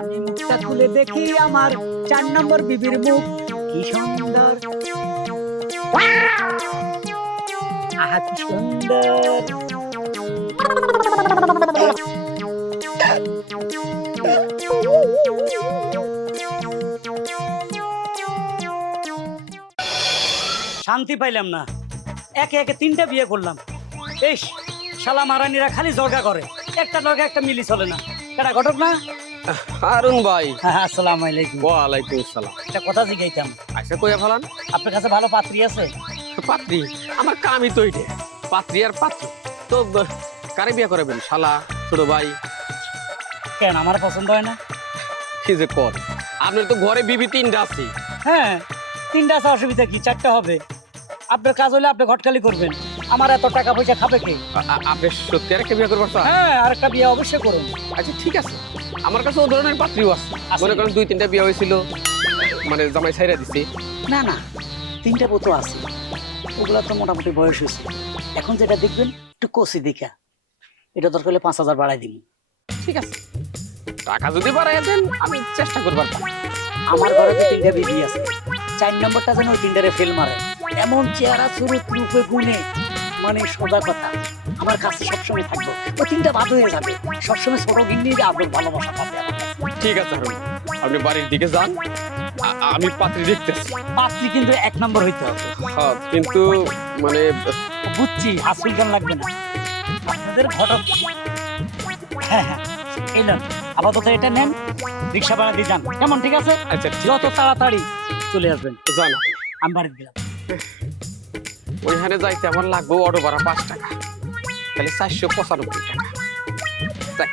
আমি মুখটা খুলে দেখি আমার 4 নম্বর বিবির মুখ কি সুন্দর। আহা কি সুন্দর। শান্তি পাইলাম না, একে একে 3টা বিয়ে করলাম। এই শালা মারানিরা খালি জর্গা করে, একটা জর্গা একটা মিলি চলে না। কেটা ঘটক না? হারুন ভাই, আসসালামু আলাইকুম। ওয়ালাইকুম আসসালাম। একটা কথা জিজ্ঞাইতাম, আচ্ছা কইয়া ফেলান। আপনার কাছে ভালো পাত্রী আছে? পাত্রী? আমার কামই তো এটা, পাত্রী আর পাত্রী। তো কারে বিয়া করাবেন, শালা, ছোট ভাই? কেন আমার পছন্দ হয় না? কি যে কর, আপনার তো ঘরে বিবি 3টা আছে। হ্যাঁ 3টা আছে, অসুবিধা কি? 4টা হবে। আপনার কাজ হলে আপনি ঘটকালি করবেন, আমার এত টাকা পয়সা খাবে কে? আপনি সত্যি আর একটা বিয়া করবার চান? হ্যাঁ আরেকটা বিয়ে অবশ্যই করুন। আচ্ছা ঠিক আছে, আমার কাছে ও ধরনের পাত্রীও আছে। মনে করেন 2-3টা বিয়া হয়েছিল, মানে জামাই ছাইরা দিছে। না না 3টা বউ তো আছে, ওগুলা তো মোটামুটি বয়স হয়েছে। এখন যেটা দেখবেন একটু কষি দেখা, এটা দরকার হলে 5,000 বাড়াই দিন। ঠিক আছে, টাকা যদি বাড়াইয়া দেন আমি চেষ্টা করবার পারি। আমার ঘরে তো 3টা বিবি আছে, 4 নম্বরটা যেন ওই 3টারে ফেল মারে। এমন চেহারা চুরুত রূপে গুণে, মানে সোজা কথা, আমার কাছে সবসময় থাকবো। ওই 3টা বাদ হয়ে যাবে, সবসময় ছোট গিন্নির আদর ভালোবাসা পাবে আমার কাছে। ঠিক আছে হারুন, আপনি বাড়ির দিকে যান, আমি পাত্রী দেখতেছি। পাত্রী কিন্তু 1 নম্বর হইতে হবে। হ্যাঁ কিন্তু মানে বুঝছি, হাসুল গান লাগবে না। আপনাদের ঘটক, হ্যাঁ হ্যাঁ এই নেন, আপাতত এটা নেন, রিক্সা ভাড়া দিয়ে যান কেমন? ঠিক আছে, আচ্ছা যত তাড়াতাড়ি চলে আসবেন। জান, আমি বাড়িতে গেলাম। ওইখানে যাইতে আমার লাগবে অটো ভাড়া 5 টাকা, তাহলে 495 টাকা। দেখ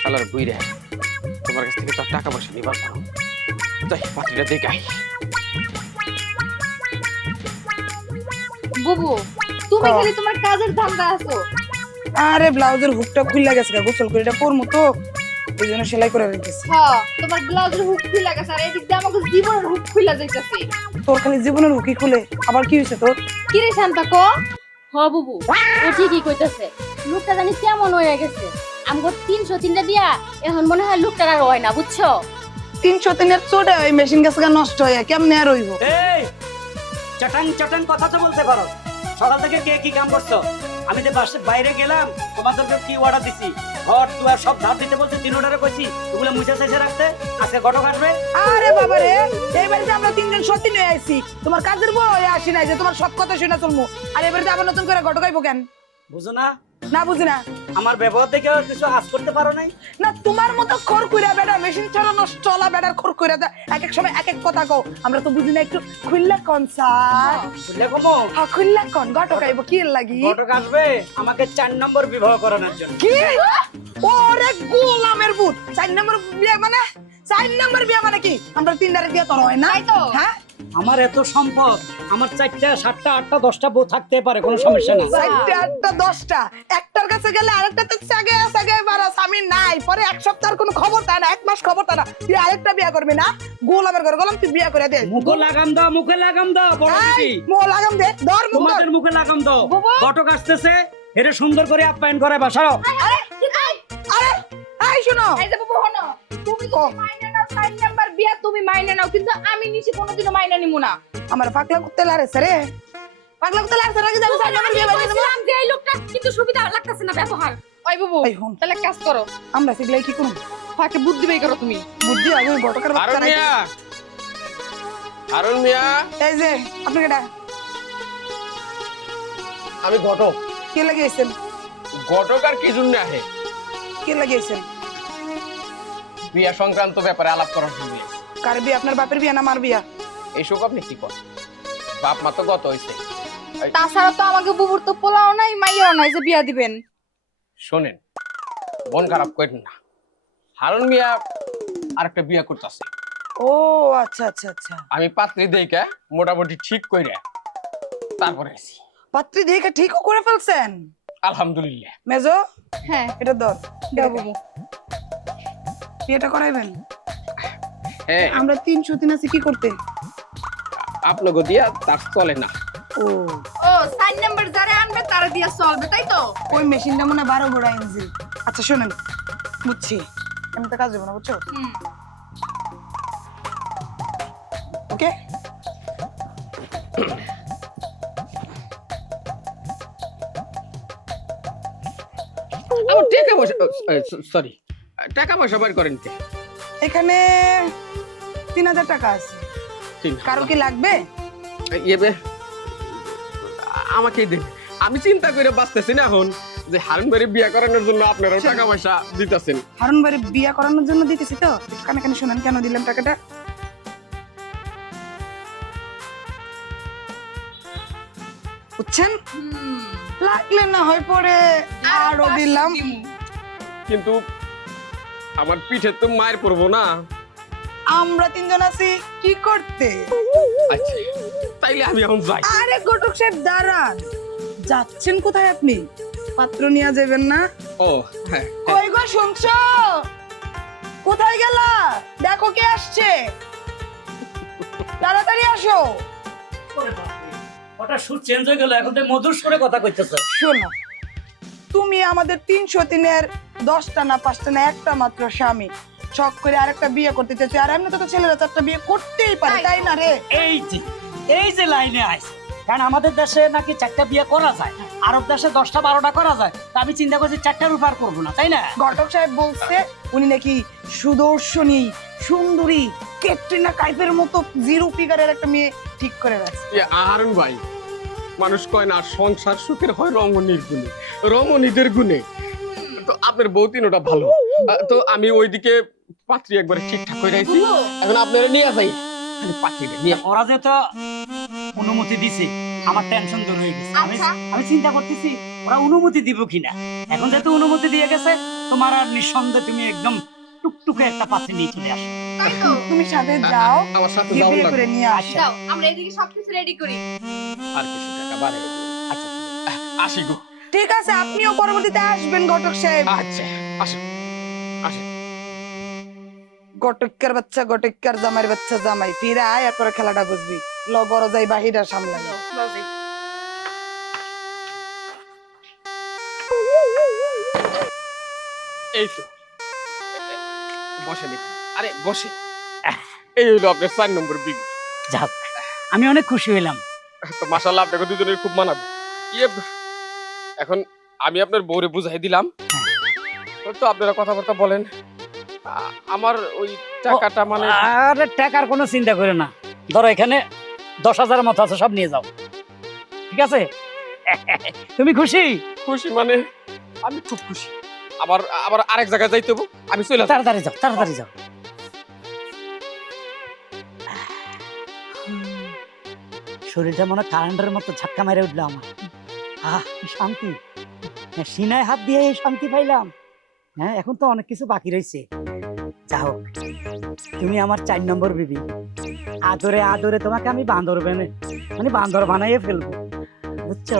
শালার বুইরা, তোমার কাছ থেকে তো আর টাকা পয়সা নিবার পারো। যাই পাত্রীটা দেখাই। বুবু, তুমি খালি তোমার কাজের ধান্দা আছো। আরে ব্লাউজের হুকটা খুলে গেছে, গোসল করে এটা পরমু তো, ওই জন্য সেলাই করে রেখেছি। হ্যাঁ, তোমার ব্লাউজের হুক খুলে গেছে আর এদিক দিয়ে আমাকে জীবনের হুক খুলে যাইতেছে। তোর খালি জীবনের হুকি খুলে, আবার কি হয়েছে তোর? কি রে শান্তা ক? হ বুবু, ও ঠিকই কইতাছে, লোকটা জানি কেমন হয়ে গেছে। আমগো 303টা বিয়া, এখন মনে হয় লোকটার আর হয় না, বুঝছো? 303-এর চোটে ওই মেশিন গাছ নষ্ট হয়ে কেমনে আর রইব? এই চাটাং চাটাং কথা তো বলতে পারো। সকাল থেকে কে কি কাম করছো? আমি যে বাইরে গেলাম, তোমাদেরকে কি অর্ডার দিছি, ঘর দুয়ার সব ধার দিতে বলছি, 3 অর্ডারে কইছি ওগুলো মুছে শেষে রাখতে। আজকে ঘটক আসবে। আরে বাবা রে, এই বাড়িতে আমরা 3জন সত্যি নিয়ে আইছি, তোমার কাজের বউ হয়ে আসি নাই যে তোমার সব কথা শুনে চলমু। আর এই বাড়িতে আবার নতুন করে ঘটকাইবো কেন? বুঝো না? না বুঝি না। আমার ব্যবহার দেখে আর কিছু আজ করতে পারো নাই? না তোমার মতো খোর কইরা বেটা, মেশিন চালানো চলা বেটার খোর কইরা দা, এক এক সময় এক এক কথা কও, আমরা তো বুঝি না। একটু খুললা কোন স্যার, বুঝলে কমো? হ্যাঁ খুললা কোন ঘটকাইবো কি লাগি? ঘটক আসবে আমাকে 4 নম্বর বিবাহ করানোর জন্য। কি? ওরে গোলামের ভূত, 4 নম্বর বিয়ে মানে? 4 নম্বর বিয়ে মানে কি? আমরা 3টারে বিয়ে তোর হয় না? তাই তো। হ্যাঁ, আমার এত সম্পদ, আমার 4টা 7টা 8টা 10টা বউ থাকতে পারে, কোনো সমস্যা না। 4টা 8টা 10টা, একটার কাছে গেলে আরেকটাতে সাগে সাগে বারাস, আমি নাই পরে 1 সপ্তাহের কোনো খবর তা না, 1 মাস খবর তা না, তুই আরেকটা বিয়ে করবি না? গোলামের ঘরে গোলাম, তুই বিয়ে করে দে। মুখে লাগাম দাও, মুখে লাগাম দাও বড় দিদি। মোহ লাগাম দে, ধর মুখ ধর। তোমাদের মুখে লাগাম দাও। ঘটক আসতেছে, এরে সুন্দর করে আপ্যায়ন করে বাসাও। আরে এই শুনো, এই যে বুবু হনো, তুমি তো মাইনে নাও 4 নাম্বার বিয়া, তুমি মাইনে নাও, কিন্তু আমি নিচে কোনোদিনও মাইনে নিমু না। আমার পাগলা কুত্তে লারেছে রে, পাগলা কুত্তে লারেছে নাকি? যাবে 4 নম্বর বিয়ে বানিয়ে দেবো। বলছিলাম যে এই লোকটা কিন্তু সুবিধা লাগতেছে না ব্যবহার। ওই বুবু, এই হন, তাহলে কাজ করো, আমরা শিখলাই কি করব? ফাঁকে বুদ্ধি বের করো তুমি। বুদ্ধি আগে ঘটকার বাচ্চা হারুন নাই। মিয়া, হারুন মিয়া, এই যে আপনাকে এটা আমি ঘটক। কে লাগিয়েছেন? ঘটক আর কি জন্য আহে? কে লাগিয়েছেন? বিয়া সংক্রান্ত ব্যাপারে আলাপ করার জন্য এসেছি। কার বিয়ে? আপনার বাপের বিয়ে না আমার বিয়া? এইসব আপনি কি করেন? বাপ মা তো গত হইছে। তাছাড়া তো আমাকে বুবুর তো পোলাও নাই, মাইয়াও নাই যে বিয়া দিবেন। শোনেন, মন খারাপ করেন না, হারুন মিয়া আরেকটা বিয়া করতেছে। ও আচ্ছা আচ্ছা আচ্ছা, আমি পাত্রী দেখে মোটামুটি ঠিক কইরা তারপরে আছি। পাত্রী দেখে ঠিকও করে ফেলছেন? আলহামদুলিল্লাহ। মেজো হ্যাঁ এটা ধর, দাও বুবু। বিয়েটা করাইবেন? হ্যাঁ, আমরা 303 আছি কি করতে? আপনাকে দিয়া তার চলে না। ও ও 4 নাম্বার যারা আনবে তারা দিয়া চলবে, তাই তো? ওই মেশিনটা মনে 12 বড় ইঞ্জিন। আচ্ছা শোনেন, বুঝছি, এমনিতে কাজ দেবো না, বুঝছো? ওকে, আমার টাকা পয়সা সরি টাকা পয়সা বের করেন কে? এখানে 3000 টাকা আছে। কারো কি লাগবে? এবে আমাকেই দেন। আমি চিন্তা করে বাঁচতেছি না এখন যে হারুন ভাইয়ের বিয়ে করানোর জন্য আপনারা টাকা পয়সা দিতেছেন। হারুন ভাইয়ের বিয়ে করানোর জন্য দিতেছি তো। কানে কানে শুনেন কেন দিলাম টাকাটা। বুঝছেন? লাগলে না হয় পরে আরো দিলাম। কিন্তু আমার পিঠে তো মায়ের পড়বো না। আমরা 3 জন আছি কি করতে? আচ্ছা তাইলে আমি এখন যাই। আরে ঘটক সাহেব দাঁড়ান, যাচ্ছেন কোথায় আপনি? পাত্র নিয়ে যাবেন না? ও হ্যাঁ কই গো শুনছো? কোথায় গেলা? দেখো কে আসছে, তাড়াতাড়ি আসো। ওটা সুর চেঞ্জ হয়ে গেল, এখন তো মধুর সুরে কথা কইতেছে। শোনো, তুমি আমাদের 303-এর 10টা না 5টা না একটা মাত্র স্বামী, শখ করে আরেকটা বিয়ে করতে চাইছো। আর এমনি তো ছেলেরা 4টা বিয়ে করতেই পারে, তাই না রে? এই যে লাইনে আইছে, কারণ আমাদের দেশে নাকি 4টা বিয়ে করা যায়, আরব দেশে 10টা 12টা করা যায়। তা আমি চিন্তা করছি 4টার উপর করবো না, তাই না? ঘটক সাহেব বলছে উনি নাকি সুদর্শনী সুন্দরী ক্যাটরিনা কাইফের মতো জিরো ফিগারের একটা মেয়ে ঠিক করে রাখছে। হারুন ভাই, মানুষ কয় না সংসার সুখের হয় রমণীর গুণে, রমণীদের গুণে। তো আপনার বউ তিনটা ভালো। তো আমি ওইদিকে পাত্রী একবারে ঠিকঠাক করে রাখছি, এখন আপনারা নিয়ে যাই। পাত্রীটা নিয়ে ওরা যে তো অনুমতি দিছে, আমার টেনশন দূর হয়ে গেছে। আমি চিন্তা করতেছি ওরা অনুমতি দিব কিনা। এখন যেহেতু অনুমতি দিয়ে গেছে, তোমার আর নিঃসন্দেহে তুমি একদম টুকটুকে একটা পাত্রী নিয়ে চলে আসো। তাই তো তুমি সাথে যাও, আমার সাথে গিয়ে যাওয়া বিয়ে করে লাগবে। নিয়ে আসো। যাও, আমরা এদিকে সবকিছু রেডি করি। আর কিছু টাকা বাড়ে। আচ্ছা আসি গো। ঠিক আছে, আপনিও পরবর্তীতে আসবেন ঘটক সাহেব। আচ্ছা আসো আসো। ঘটকের বাচ্চা ঘটকের জামাইয়ের বাচ্চা জামাই, ফিরে আয়, এরপরে খেলাটা বুঝবি। ল বড় যাই বাহিরা সামলাই। এই তো বসে দেখি। আরে বসে। এই হইলো আপনার 4 নম্বর বিবি। যাক, আমি অনেক খুশি হইলাম। তো মাশাআল্লাহ আপনাকে দুজনের খুব মানাবে। ইয়ে এখন আমি আপনার বউরে বুঝাই দিলাম, তো আপনারা কথাবার্তা বলেন। আমার ওই টাকাটা মানে আরে টাকার কোনো চিন্তা করে না, ধরো এখানে 10,000 মতো আছে, সব নিয়ে যাও, ঠিক আছে? তুমি খুশি? খুশি মানে আমি খুব খুশি। আবার আবার আরেক জায়গায় যাইতে হবে, আমি চলে যাই। তাড়াতাড়ি যাও, তাড়াতাড়ি যাও। শরীরটা মনে কারেন্টের মতো ঝাক্কা মেরে উঠলো আমার। কি শান্তি! সিনায় হাত দিয়ে এই শান্তি পাইলাম। হ্যাঁ, এখন তো অনেক কিছু বাকি রয়েছে। যা হোক, তুমি আমার 4 নম্বর বিবি। আদরে আদরে তোমাকে আমি বান্দর বানাইয়ে ফেলবো, বুঝছো?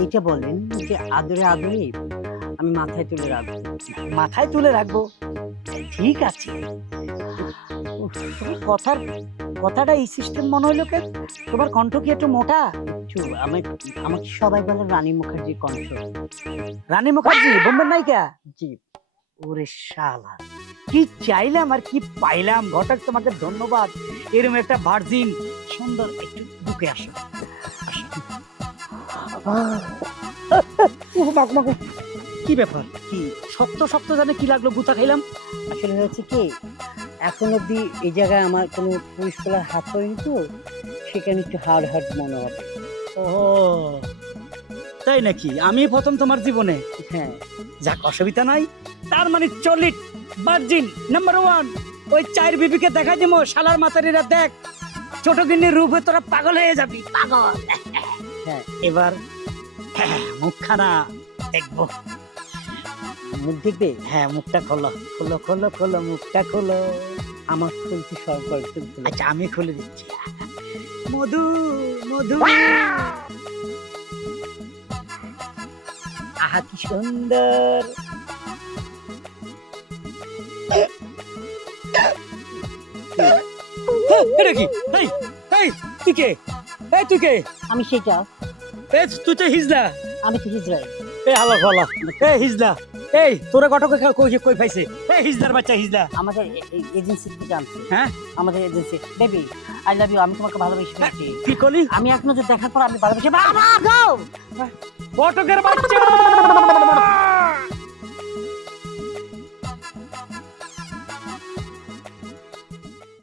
এইটা বলেন যে আদরে আদরে আমি মাথায় তুলে রাখবো। মাথায় তুলে রাখবো, ঠিক আছে। তোমার কথাটা এই সিস্টেম মনে হইলো কেন? তোমার কণ্ঠ কি একটু মোটা? আমাকে সবাই বলে রানী মুখার্জির কণ্ঠ। রানী মুখার্জি, বোম্বের নায়িকা? জি। ওরে শালা, কি চাইলাম আর কি পাইলাম। ঘটক, তোমাকে ধন্যবাদ। এরকম একটা ভার্জিন সুন্দর একটু বুকে আসো। কি ব্যাপার? কি শক্ত শক্ত জানে কি লাগলো? গুতা খাইলাম। আসলে হচ্ছে কি, এখন অব্দি এই জায়গায় আমার কোনো পুলিশ খোলার হাত পড়েনি, তো সেখানে একটু হার্ড হার্ড মনে হবে। ও তাই নাকি? আমি প্রথম তোমার জীবনে? হ্যাঁ। যাক, অসুবিধা নাই। তার মানে চলিট ভার্জিন নাম্বার 1 ওই 4 বিবিকে দেখা দিমো। শালার মাতারিরা দেখ, ছোট গিন্নির রূপে তোরা পাগল হয়ে যাবি, পাগল। হ্যাঁ। এবার মুখখানা দেখবো। মুখ দেখবে? হ্যাঁ, মুখটা খোলো, খোলো খোলো খোলো, মুখটা খোলো। আমার খুলতে সব কয়েকজন। আচ্ছা, আমি খুলে দিচ্ছি। মধু মধু, আহা কি সুন্দর। এটা কি? এই এই তুই কে? এই তুই কে? আমি সেটা, তুই তো হিজলা। আমি তো হিজড়াই। এ হালা ফালা, এ হিজলা, এই তোরা ঘটকে কই পাইছে? এই হিজদার বাচ্চা হিজদা। আমাদের এজেন্সি থেকে জানছে। হ্যাঁ? আমাদের agency. Baby I love you, আমি তোমাকে ভালোবেসে ফেলেছি। কি করলি? আমি এক নজর দেখার পর আমি ভালোবেসে বাবা গো ঘটকের বাচ্চা